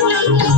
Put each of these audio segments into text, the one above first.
Thank you.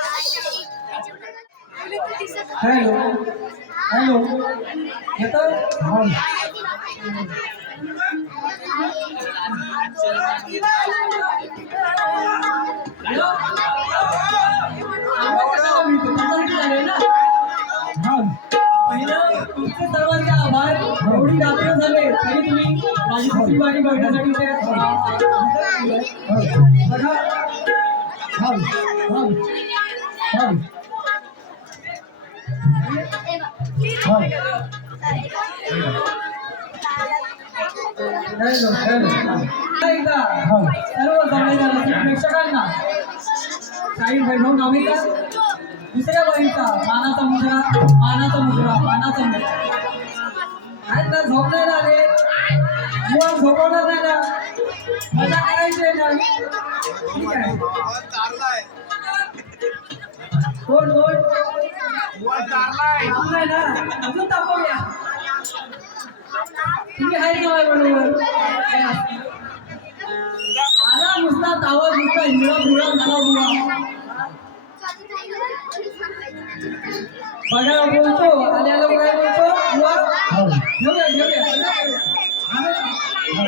Hello. Hello. येत तुमचे सर्वांचे आभार. एवढी रात्र झाले तरी तुम्ही माझी दुसरी वारी बघण्यासाठी ते बघा. थांब थांब थांब एकदा सर्व जमलेल्या रसिक प्रेक्षकांना काही वैभव नावेकर दुसऱ्या बाईचा मानाचा मुजरा मानाचा मुजरा मानाचा मुजरा आहेत ना झोपणार आले मुळात झोपवणार नाही ना मजा करायची आहे ना ठीक आहे कोण कोण थांबलाय ना अजून तापवूया तुम्ही आहे जवळ बरोबर? आला नुसता तावत नुसता हिळा बुळा झाला बुळा बघा बोलतो. आल्याला काय बोलतो? बुवा. घेऊया घेऊया.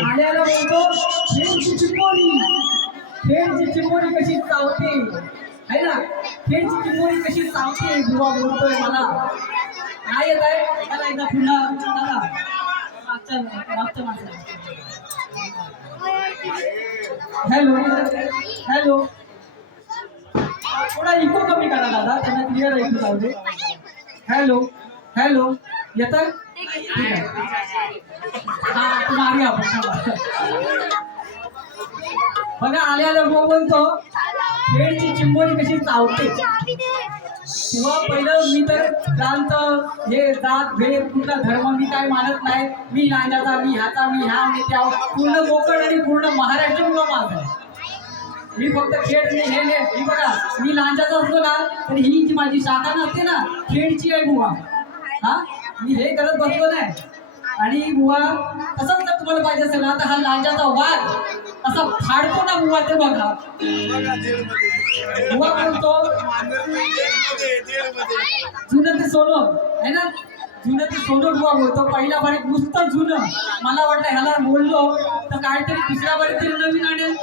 आल्याला बोलतो खेळची चिंबोरी खेळची चिंबोरी कशी चावते? आहे ना? खेळची चिंबोरी कशी चावते बुवा बोलतोय मला. काय येत आहे? मला एकदा पुन्हा सांगा मागच्या मागच्या माणसाला. हॅलो? हॅलो? थोडा इको कमी करा दादा त्यांना क्लिअर ऐकू जाऊ दे. हॅलो? हॅलो? येत? ठीक आहे. हा तुम्हाला आपण बघा आले आले भाऊ बोलतो खेळची चिंबोरी कशी चावते. किंवा पहिलं मी तर जात हे जात भेद कुठला धर्म मी काय मानत नाही. मी नाण्याचा मी ह्याचा मी ह्या मी त्या. पूर्ण कोकण आणि पूर्ण महाराष्ट्र मुलं माझं आहे. मी फक्त खेळ हे मी बघा मी लांजाचा असतो ना तर ही जी माझी शाखा नसते ना खेळची आहे बुवा. हा? मी हे करत बसलो नाही. आणि बुवा तसंच जर तुम्हाला पाहिजे असेल ना तर हा लांजाचा वाघ असा फाडतो ना बुवा ते बघा. बुवा बोलतो जुनं ते सोनं आहे ना? जुनं ते सोनं बुवा बोलतो. पहिल्या बारीत नुसतं जुनं. मला वाटलं ह्याला बोललो तर काहीतरी दुसऱ्या बारीत तरी नवीन आणेल.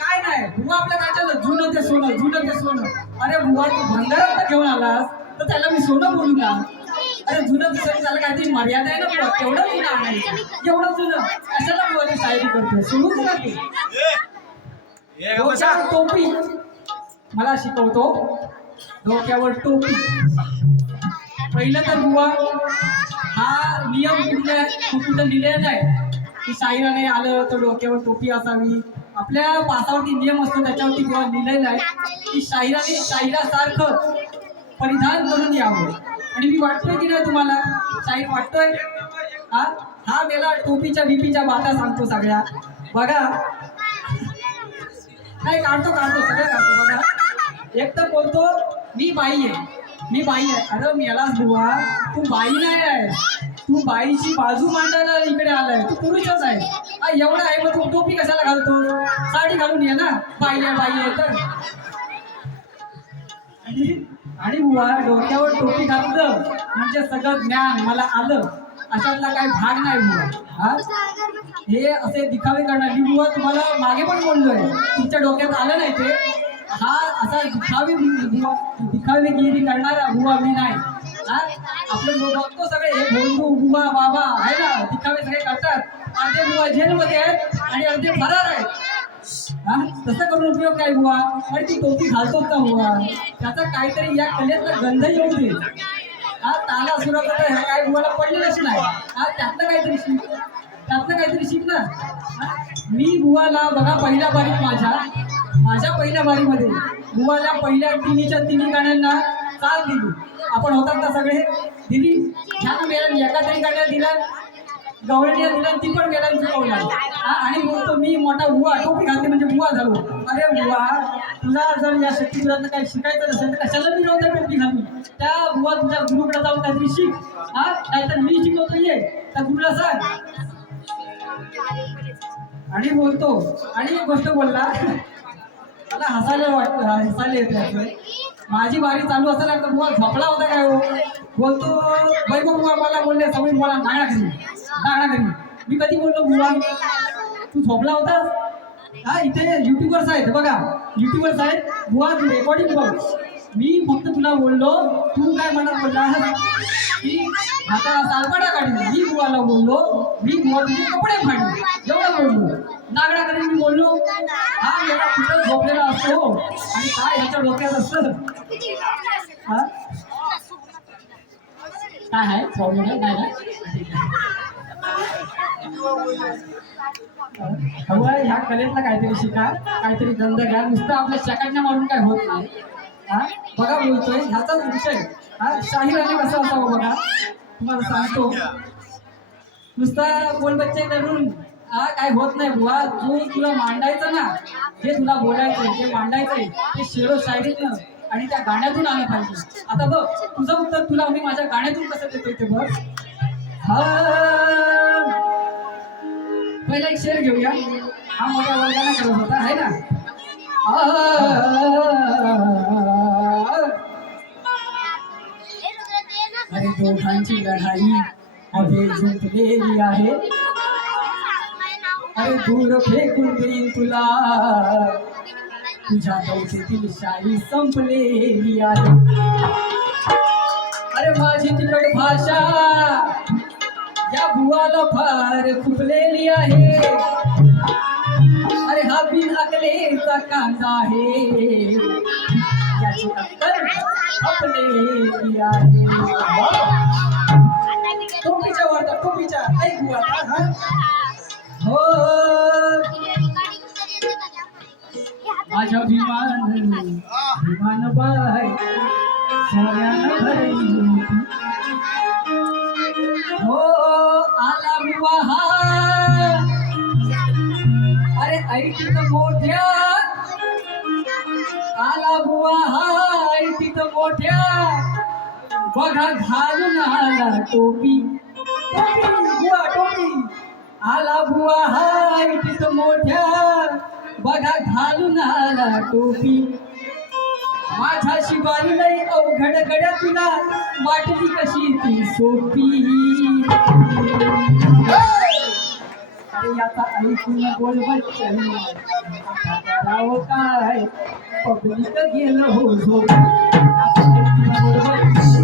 काय नाही बुवा आपल्या काय चाललं जुनं ते सोनं जुनं ते सोनं. अरे बुवा तू भंगारात घेऊन आलास तर त्याला मी सोनं बोलू का? अरे जुनं दुसरं त्याला काहीतरी मर्यादा आहे ना तेवढं जुनं आणायचं एवढं जुनं. कशाला बुवा ती शायरी करतोय? तुला ते? डोक्यावर टोपी. मला शिकवतो. डोक्यावर टोपी. पहिलं तर बुवा हा नियम कुठल्या कुठं लिहिलेला नाही की शाहिराने आलं तर डोक्यावर टोपी असावी. आपल्या पासावरती नियम असतो त्याच्यावरती बुवा लिहिलेला आहे. की शाहिराने शाहिरासारखं परिधान करून यावं. आणि मी वाटतोय की नाही तुम्हाला? साईड वाटतोय? हा? हा मेला टोपीच्या बीपीच्या बाता सांगतो सगळ्या. बघा. नाही काढतो काढतो सगळं काढतो बघा. एक तर बोलतो मी बाई आहे. मी बाई आहे. अरे मेलाच बुवा. तू बाई नाही आहे. तू बाईची बाजू मांडायला इकडे आलाय. तू पुरुषच आहे. हा, एवढं आहे मग तू टोपी कशाला घालतो? साडी घालून ये ना. बाई आहे बाई आहे तर. आणि बुवा डोक्यावर टोपी घातलं म्हणजे सगळं ज्ञान मला आलं. अशातला काही भाग नाही बुवा हे? असे दिखावे करणार. मी बुवा तुम्हाला मागे पण बोललोय. तुमच्या डोक्यात आलं नाही ते. हा असा दिखावे बुवा दिखावेगिरी करणारा बुवा मी नाही. हा? आपले बघतो सगळे. हे भोंदू बुवा बाबा आहे ना? दिखावे सगळे करतात. अर्धे बुवा जेलमध्ये आहेत आणि अर्धे फरार आहेत. हा? तसं करून उपयोग काय बुवा? अरे ती टोपी घालतोच का बुवा? त्याचा काहीतरी या कलेतला गंध येऊ दे. हा ताला सुरत ह्या काय बुवाला पडलेलंच नाही. हा त्यातलं काहीतरी शिक. त्यातलं काहीतरी शिक ना. मी बुवाला बघा पहिल्या बारीत माझ्या. माझ्या पहिल्या बारीमध्ये. बुवाला पहिल्या तिन्हीच्या तिन्ही गाण्यांना चाल दिली. आपण होतात ना सगळे? दिली. ह्या ना एका तरी गाण्याला दिला. गवळणी दिला ती पण गेला चुकवला हा आणि बोलतो मी मोठा बुवा टोपी घालते म्हणजे बुवा झालो. अरे बुवा तुला जर या शक्तीपुरातलं काही शिकायचं नसेल तर कशाला मी नव्हतं टोपी घालून? त्या बुवा तुझ्या गुरुकडे जाऊन काहीतरी शिक. हा नाहीतर मी शिकवतो ये. त्या गुरुला सांग. आणि बोलतो आणि एक गोष्ट बोलला. मला हसायला वाटतं हसायला येते माझी बारी चालू असताना तर बुवा झोपला होता काय हो? बोलतो वैभव बुवा मला बोलले सगळी मला नागडा घरी. नागडा घरी. मी कधी बोललो बुवा तू झोपला होतास? हा इथे युट्यूबर्स आहेत बघा. युट्यूबर्स आहेत. बुवा तू रेकॉर्डिंग बघ. मी फक्त तुला बोललो तू काय मला बोलला की आता सालपाडा काढली मी बुवाला बोललो मी बुवा तुझे कपडे फाडले एवढं बोललो. नागडाकडे मी बोललो हा याला कुठं झोपलेला असतो? आणि काय ह्याच्या डोक्यात असतं? हा? काय आहे? प्रॉब्लेम आहे? काय नाही हवं ह्या कलेतला काहीतरी शिका काहीतरी गंध घ्या. नुसतं आपल्या चकाटण्या मारून काय होत नाही. हा? बघा बोलतोय ह्याचाच विषय. हा? शाहिराने कसं असावं बघा? तुम्हाला सांगतो. नुसता बोलबच्चे करून हा काय होत नाही बुवा. जो तुला मांडायचं ना जे तुला बोलायचं जे मांडायचंय ते शेरो शायरीतनं आणि त्या गाण्यातून आलं पाहिजे. आता बघ तुझं उत्तर तुला मी माझ्या गाण्यातून कसं देतोय ते बघ. पहिला एक शेर घेऊया. हा मोठ्या वर्गाने करत होता आहे ना? अरे दोघांची लढाई अभे जिंकलेली आहे. अरे दूर फेकून देईन तुला? तुझ्या कवचेतील शाही संपलेली आहे. अरे माझी तिकड भाषा या भुवाला फार खुपलेली आहे. अरे हा बिन अकलेचा कांदा आहे. याची अक्कल खपलेली आहे. टोपीच्या वाटा टोपीच्या ऐक बुवा हा. हो माझ्या विमान विमान बाय सोन्यानं भरली होती. हो आला विवाह. अरे ऐक मोठ्या आला बुवा हा ऐकीत मोठ्या बघा घालून आला टोपी. आला बुवा हा ऐकीत मोठ्या. बघा घालून आला टोपी. माझ्या शिवानी नाही अवघड गड्या तुला वाटली कशी ती सोपी. याचा ऐकून बोल बच्चन आता काय? पब्लिक गेलं हो झोप. आता बोल बच्चन,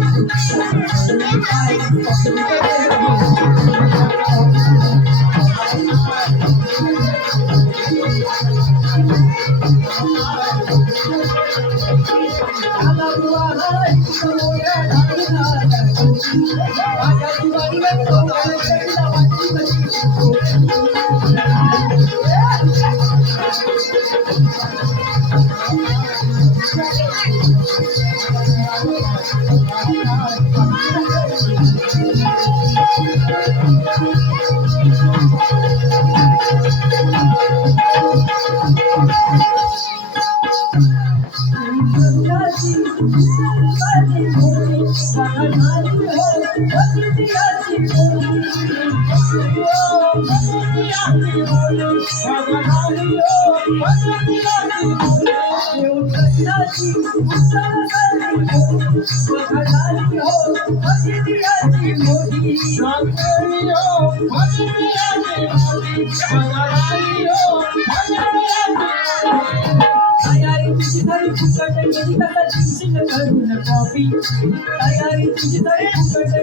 गेलं हो Deus. तयारी तुझी झाली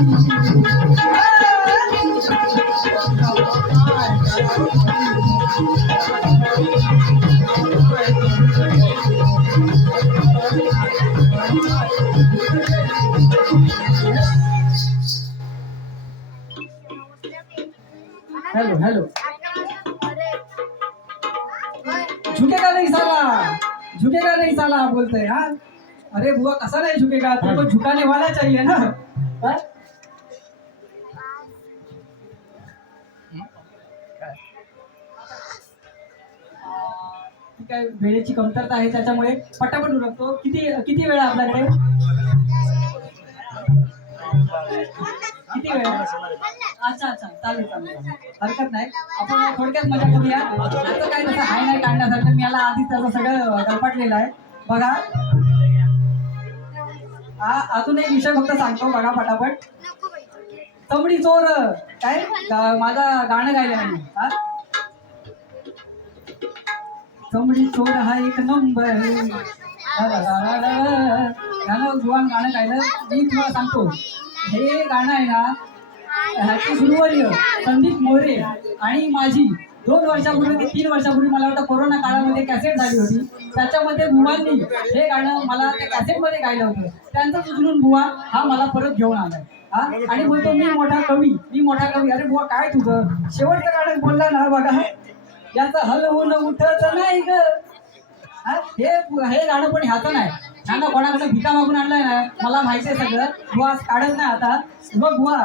हेलो हेलो झुकेगा नहीं साला. झुकेगा नहीं साला बोलते हैं? अरे बुवा कसा नहीं झुकेगा? तुमको झुकाने वाला चाहिए ना. काय वेळेची कमतरता आहे त्याच्यामुळे पटापट उरकतो. किती किती वेळ आपल्याकडे? किती वेळ अच्छा अच्छा चालेल चालेल. चालेल. हरकत नाही. आपण थोडक्यात मजा करूया. आता काय तसं हाय नाही काढण्यासारखं मी याला आधी त्याचं सगळं गलपटलेलं आहे. बघा. हा अजून एक विषय फक्त सांगतो बघा पटापट. चमडी चोर काय? माझा माझं गाणं गायलं मी. चमडी चोर हा एक नंबर. गाणं जुवान गाणं गायलं. मी तुम्हाला सांगतो. हे गाणं आहे ना ह्याची गुरुवर्य संदीप मोरे आणि माझी दोन वर्षापूर्वी ते तीन वर्षापूर्वी मला वाटतं कोरोना काळामध्ये कॅसेट झाली होती. त्याच्यामध्ये बुवांनी हे गाणं मला त्या कॅसेटमध्ये गायलं होतं. त्यांचं उचलून बुवा हा मला परत घेऊन आलाय. आणि बोलतो मी मोठा कवी मी मोठा कवी. अरे बुवा काय तुझं? शेवटचं गाणं बोलला ना बघा. याचं हलवून उठत नाही ग. हे? हे गाणं पण ह्याचं नाही. ह्यांना कोणाकडे भिका मागून आणलाय ना? मला माहिती आहे सगळं. बुवा काढत नाही आता. बघ बुवा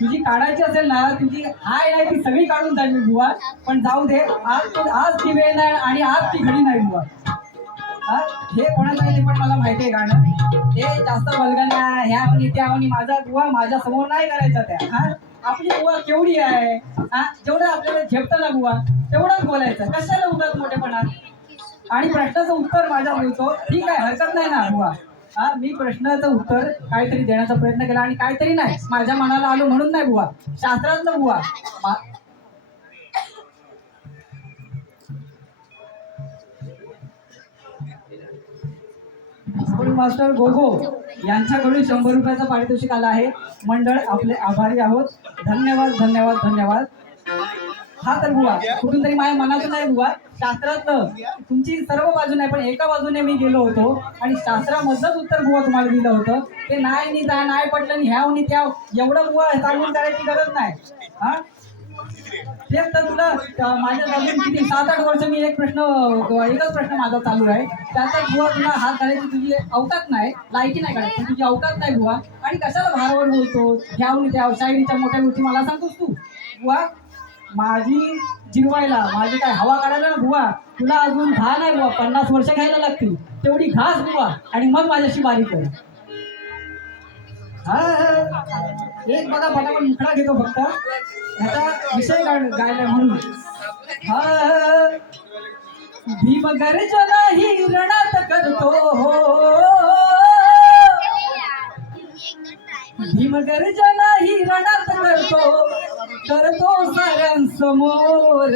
तुझी काढायची असेल ना तुझी हाय नाही ती सगळी काढून जाईल मी बुवा. पण जाऊ दे आज आज ती वेळ नाही आणि आज ती घडी नाही बुवा. हा? हे कोणाचं आहे ते पण मला माहिती आहे गाणं. हे जास्त वल्गना ह्या म्हणी त्या म्हणी माझा बुवा माझ्यासमोर नाही करायचा त्या. हा? आपली बुवा केवढी आहे? हा? जेवढं आपल्याला झेपतं ना बुवा तेवढंच बोलायचं. कशाला उगाच मोठेपणा? आणि प्रश्नाचं उत्तर माझ्या बोलतो. ठीक आहे हरकत नाही ना बुवा. हा? मी प्रश्नाचं उत्तर काहीतरी देण्याचा प्रयत्न केला आणि काहीतरी नाही. माझ्या मनाला आलो म्हणून नाही बुवा. शास्त्रातलं बुवा. स्कूल मास्टर गोगो यांच्याकडून शंभर रुपयाचं पारितोषिक आलं आहे. मंडळ आपले आभारी आहोत. धन्यवाद धन्यवाद धन्यवाद. हा तर बुवा कुठून तरी माझ्या मनातून नाही बुवा. शास्त्रातलं तुमची सर्व बाजू नाही पण एका बाजूने मी गेलो होतो आणि शास्त्रामधलंच उत्तर बुवा तुम्हाला दिलं होतं. ते नाही नि जा नाही पडलं नि ह्याव नि त्या एवढं बुवा सांगून करायची गरज नाही. हा? तेच तर तुला माझ्या अजून किती? सात आठ वर्ष मी एक प्रश्न एकच प्रश्न माझा चालू आहे. त्याचा बुवा तुला हात घालायची तुझी अवकात नाही लायकी नाही काढायची तुझी अवकात नाही बुवा. आणि कशाला भारावर बोलतो? घ्यावून त्या शायरीच्या मोठ्या गोष्टी मला सांगतोस तू. बुवा माझी जिरवायला माझी काय हवा काढायला ना बुवा? तुला अजून घा नाही बुवा. पन्नास वर्ष घ्यायला लागतील. तेवढी घास बुवा. आणि मग माझ्याशी बारीक कर. हा एक बघा फटाफट मुखडा घेतो फक्त. ह्याचा विषय गायला म्हणून. हा भीम गर्जना ही रणात करतो. भीम गर्जना ही रणात करतो. करतो साऱ्यांसमोर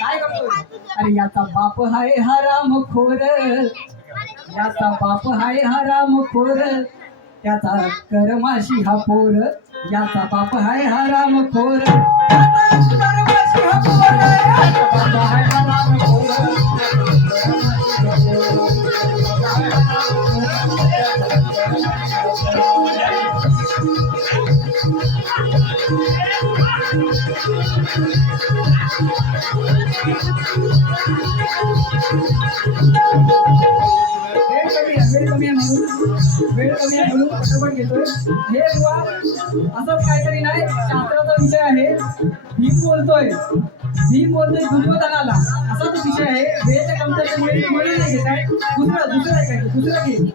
काय करतो अरे याचा बाप हाय हराम खोर याचा बाप हाय हा रामखोर त्याचा करमाशी हा पोर. याचा बाप हाय हा रामखोर त्याचा करमाशी वेळ कमी आहे म्हणून घेतोय. हे बुवा असंच काहीतरी नाही शास्त्राचा विषय आहे. भीम बोलतोय. भीम बोलतोय दुर्योधनाला असा तो विषय आहे. वेळेच्या कमतरतेमुळे मी नाही घेत आहे दुसरा दुसरं आहे. काय दुसरं घे.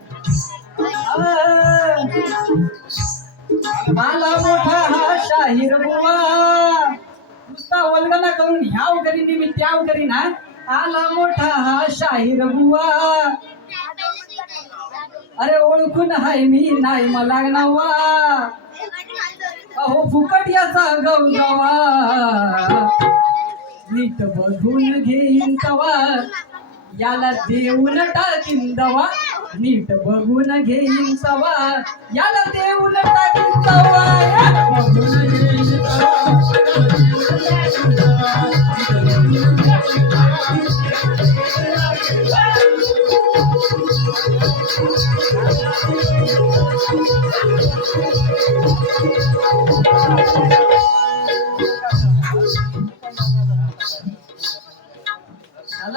आ, मोठा हा शाहीर बुवा. नुसता वल्गना करून ह्या करीन मी त्या करीन ना आला मोठा हा शाहीर बुवा. अरे ओळखून हाय मी नाही मला नवा. अहो फुकट याचा गवगवा नीट बघून घेईन तवा. याला देऊन टाकीन दवा. नीट बघून घेईन तवा. याला देऊन टाकीन बघून घेईन तवा.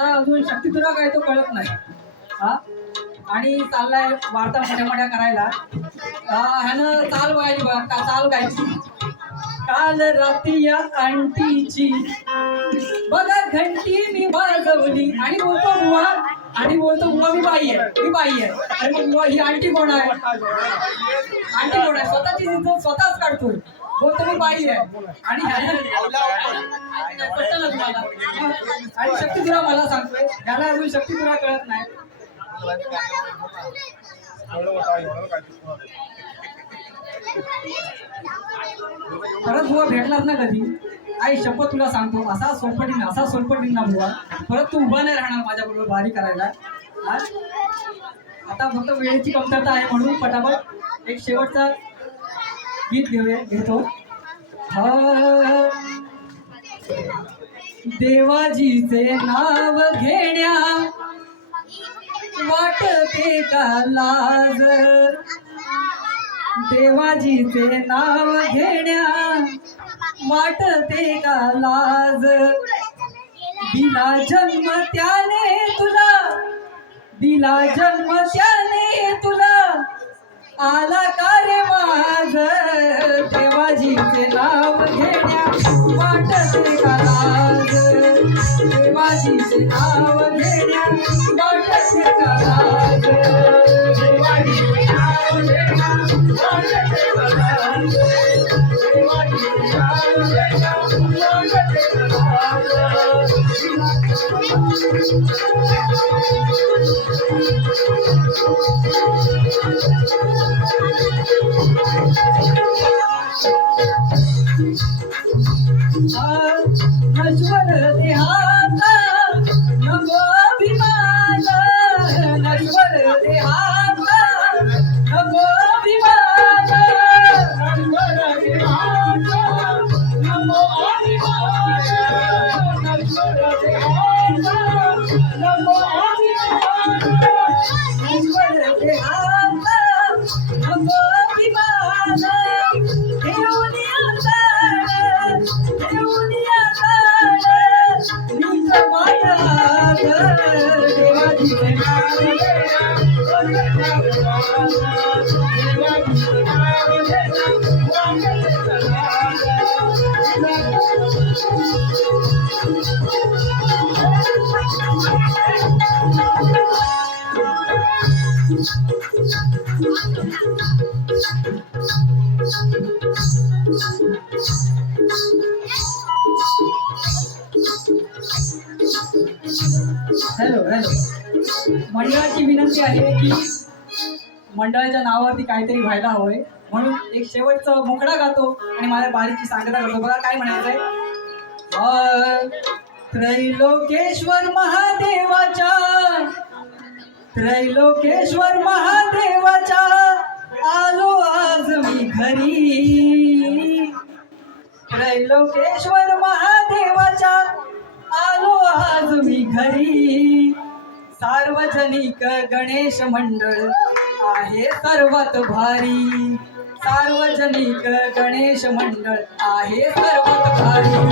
अजून शक्तीतुरा काय तो कळत नाही. हा? आणि चाललाय वार्ता मोठ्या मोठ्या करायला ह्यानं चाल बघायची बघा का चाल गायची काल रात्री या आंटीची. बघा घंटी मी वाजवली आणि बोलतो बुवा आणि बोलतो बुवा मी बाई आहे मी बाई आहे. आणि मग बुवा ही आंटी कोण आहे? आंटी कोण आहे? स्वतःची इज्जत स्वतःच काढतोय. बोलतो मी बाई आहे. आणि पटलं तुम्हाला आणि शक्तीपुरा मला सांगतोय ह्याला अजून शक्तीपुरा कळत नाही. परत बुवा भेटलाच ना कधी? आई शपथ तुला सांगतो. असा सोपटीन असा सोलपटीन ना बुवा. परत तू उभा नाही राहणार माझ्या बरोबर करायला. आता फक्त वेळेची कमतरता आहे म्हणून पटापट एक शेवटचा गीत घेऊया घेतो. देवाजीचे नाव घेण्या वाटते का लाज? देवाजीचे नाव घेण्या वाटते का लाज? दिला जन्म त्याने तुला. दिला जन्म त्याने तुला. आला का रे माझ? देवाजीचे नाव घेण्या वाटते का लाज? देवाजीचे नाव घेण्या वाटते का लाज? नश्वर देहा घेऊन हॅलो हॅलो मंडळाची विनंती आहे की मंडळाच्या नावावरती काहीतरी व्हायला हवंय. म्हणून एक शेवटचं मुकडा गातो आणि माझ्या बारीची सांगता करतो. बघा काय म्हणायचंय त्रैलोकेश्वर महादेवाच्या त्रैलोकेश्वर महादेवाच्या आलो आज मी घरी. त्रैलोकेश्वर महादेवाच्या आलो आज मी घरी. सार्वजनिक गणेश मंडळ आहे सर्वात भारी. सार्वजनिक गणेश मंडळ आहे सर्वात भारी.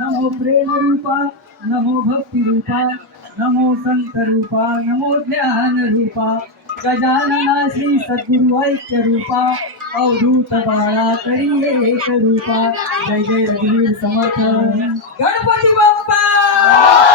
नमो प्रेम रूपा नमो भक्ति रूपा नमो संत रूपा नमो ज्ञान रूपा गजानना श्री सद्गुरु ऐक्य रूपा अवधूत बाळा करी एक रूपा. जय जय रघुवीर समर्थ. गणपती बाप्पा!